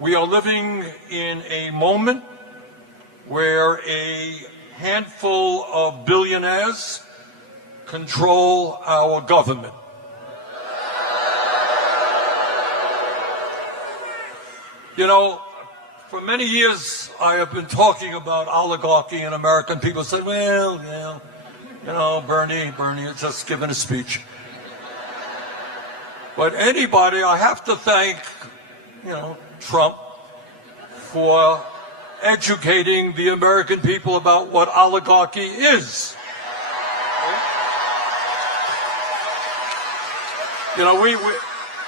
We are living in a moment where a handful of billionaires control our government. You know, for many years I have been talking about oligarchy in America, and people say, well, you know, Bernie is just giving a speech. But anybody, I have to thank, Trump for educating the American people about what oligarchy is. You know,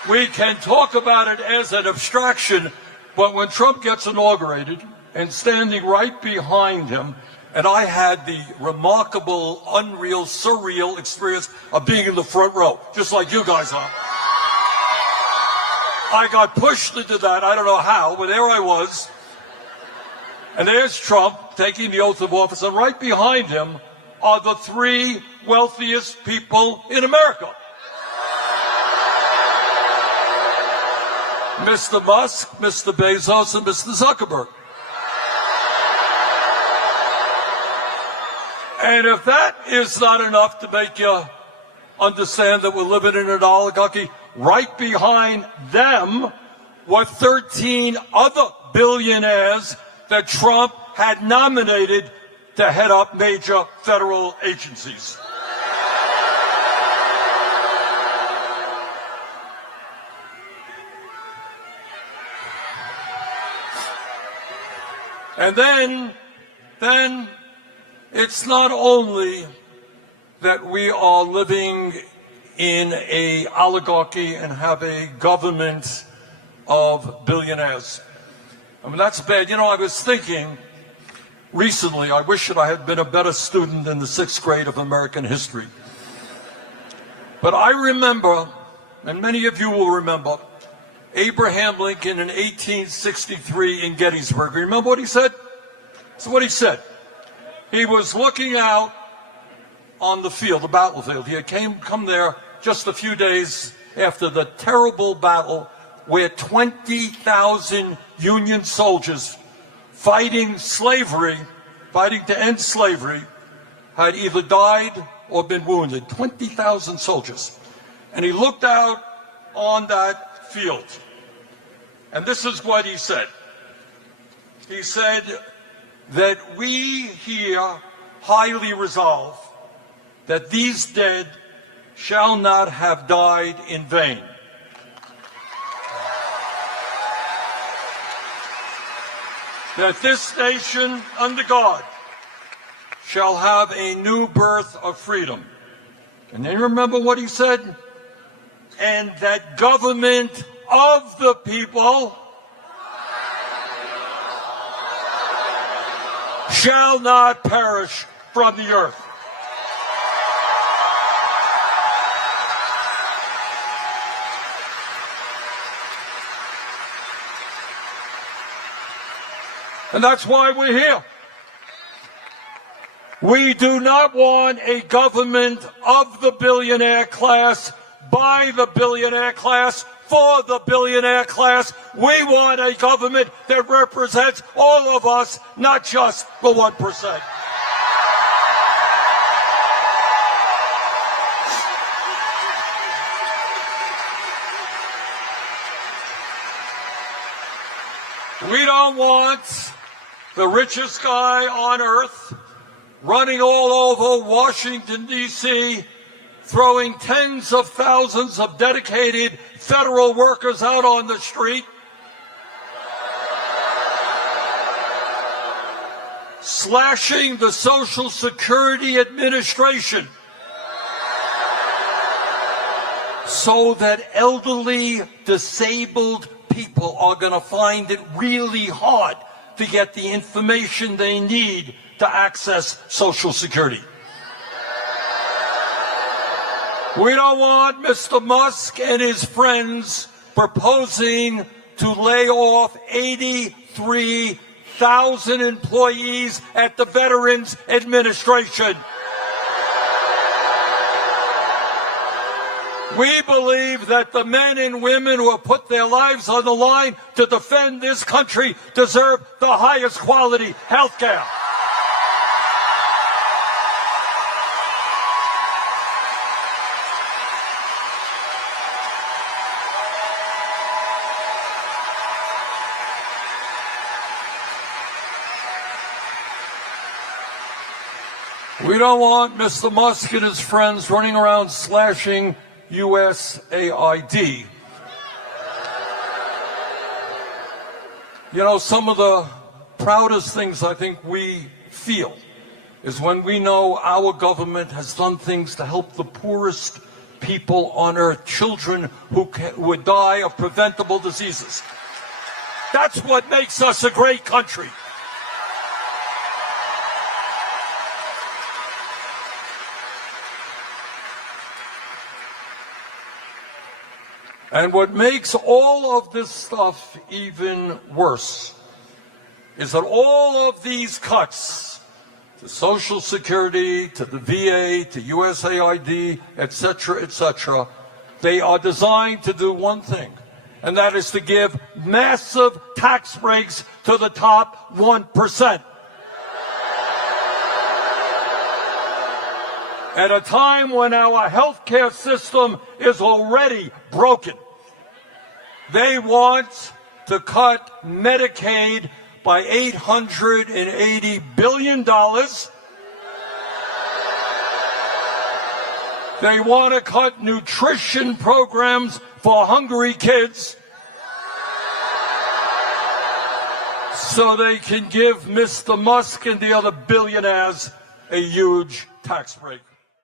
we can talk about it as an abstraction, but when Trump gets inaugurated and standing right behind him, and I had the remarkable, unreal, surreal experience of being in the front row, just like you guys are. I got pushed into that, I don't know how, but there I was. And there's Trump taking the oath of office, and right behind him are the three wealthiest people in America. Mr. Musk, Mr. Bezos, and Mr. Zuckerberg. And if that is not enough to make you understand that we're living in an oligarchy, right behind them were 13 other billionaires that Trump had nominated to head up major federal agencies. And then it's not only that we are living in a oligarchy and have a government of billionaires. I mean, that's bad. You know, I was thinking recently, I wish that I had been a better student in the 6th grade of American history. But I remember, and many of you will remember, Abraham Lincoln in 1863 in Gettysburg. Remember what he said? That's what he said. He was looking out on the field, the battlefield. He had come there just a few days after the terrible battle where 20,000 Union soldiers fighting slavery, fighting to end slavery, had either died or been wounded. 20,000 soldiers. And he looked out on that field. And this is what he said. He said that we here highly resolve that these dead shall not have died in vain. That this nation under God shall have a new birth of freedom. And then remember what he said? And that government of the people shall not perish from the earth. And that's why we're here. We do not want a government of the billionaire class, by the billionaire class, for the billionaire class. We want a government that represents all of us, not just the 1%. We don't want the richest guy on earth running all over Washington, D.C., throwing tens of thousands of dedicated federal workers out on the street, slashing the Social Security Administration so that elderly, disabled people are going to find it really hard to get the information they need to access Social Security. We don't want Mr. Musk and his friends proposing to lay off 83,000 employees at the Veterans Administration. We believe that the men and women who have put their lives on the line to defend this country deserve the highest quality health care. We don't want Mr. Musk and his friends running around slashing USAID. You know, some of the proudest things I think we feel is when we know our government has done things to help the poorest people on earth, children who would die of preventable diseases. That's what makes us a great country. And what makes all of this stuff even worse is that all of these cuts to Social Security, to the VA, to USAID, etc., they are designed to do one thing, and that is to give massive tax breaks to the top 1%. At a time when our healthcare system is already broken. They want to cut Medicaid by $880 billion. They want to cut nutrition programs for hungry kids so they can give Mr. Musk and the other billionaires a huge tax break.